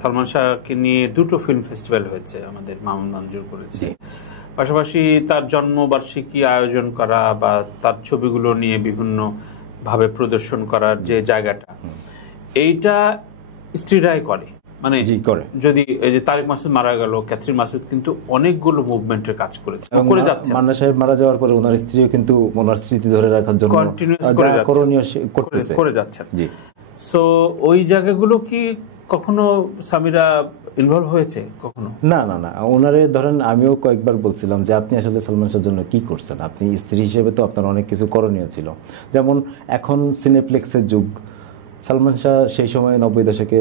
সালমান শাহকে নিয়ে দুটো ফিল্ম ফেস্টিভ্যাল হয়েছে, আমাদের মামুন মঞ্জুর করেছে। পাশাপাশি তার জন্মবার্ষিকী আয়োজন করা বা তার ছবিগুলো নিয়ে বিভিন্ন ভাবে প্রদর্শন করার যে জায়গাটা, এইটা স্ত্রীরাই করে। মানে যদি এই যে তারেক মাসুদ মারা গেল, ক্যাথরিন মাসুদ কিন্তু অনেকগুলো মুভমেন্টের কাজ করেছে, করে যাচ্ছে। মান্না সাহেব মারা যাওয়ার পরে ওনার স্ত্রীও কিন্তু ওনার স্মৃতি ধরে রাখার জন্য কন্টিনিউয়াস করে যাচ্ছেন। সো ওই জায়গাগুলো কি কখনো সামিরা ইনভলভ হয়েছে কখনো? না না না, ওনারে ধরেন আমিও কয়েকবার বলছিলাম যে আপনি আসলে সালমান শাহর জন্য কি করছেন, আপনি স্ত্রী হিসেবে তো আপনার অনেক কিছু করণীয় ছিল। যেমন এখন সিনেপ্লেক্সের যুগ, সালমান শাহ সেই সময় 90 দশকে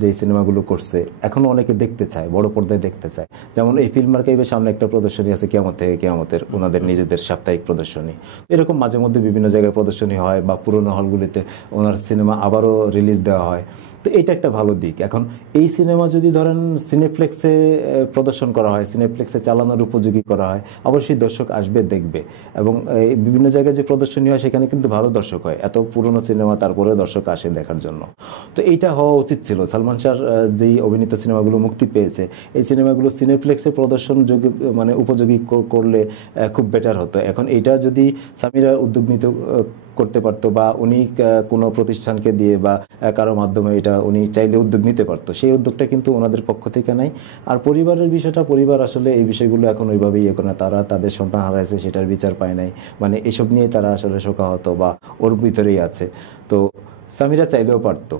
যে সিনেমাগুলো করছে এখনো অনেকে দেখতে চায়, বড় পর্দায় দেখতে চায়। যেমন এই ফিল্ম আর্কাইভের সামনে একটা প্রদর্শনী আছে কিয়ামত থেকে কিয়ামতের, ওনাদের নিজেদের সাপ্তাহিক প্রদর্শনী। এরকম মাঝে মধ্যে বিভিন্ন জায়গায় প্রদর্শনী হয় বা পুরোনো হলগুলিতে ওনার সিনেমা আবারও রিলিজ দেওয়া হয়। তো এটা একটা ভালো দিক। এখন এই সিনেমা যদি ধরেন সিনেপ্লেক্সে প্রদর্শন করা হয়, সিনেপ্লেক্সে চালানোর উপযোগী করা হয়, অবশ্যই দর্শক আসবে, দেখবে। এবং বিভিন্ন জায়গায় যে প্রদর্শনী হয় সেখানে কিন্তু ভালো দর্শক হয়, এত পুরনো সিনেমা তারপরে দর্শক আসে দেখার জন্য। তো এইটা হওয়া উচিত ছিল। সালমান শাহর যেই অভিনীত সিনেমাগুলো মুক্তি পেয়েছে, এই সিনেমাগুলো সিনেপ্লেক্সে প্রদর্শন মানে উপযোগী করলে খুব বেটার হতো। এখন এইটা যদি সামিরা উদ্যোগ নিতে করতে পারতো বা উনি কোনো প্রতিষ্ঠানকে দিয়ে বা কারো মাধ্যমে এটা উনি চাইলে উদ্যোগ নিতে পারতো, সেই উদ্যোগটা কিন্তু ওনাদের পক্ষ থেকে নাই। আর পরিবারের বিষয়টা, পরিবার আসলে এই বিষয়গুলো এখন ওইভাবেই ইয়ে করে না, তারা তাদের সন্তান হারাইছে সেটার বিচার পায় নাই, মানে এসব নিয়ে তারা আসলে শোকাহত বা ওর ভিতরেই আছে। তো সামিরা চাইলেও পারতো।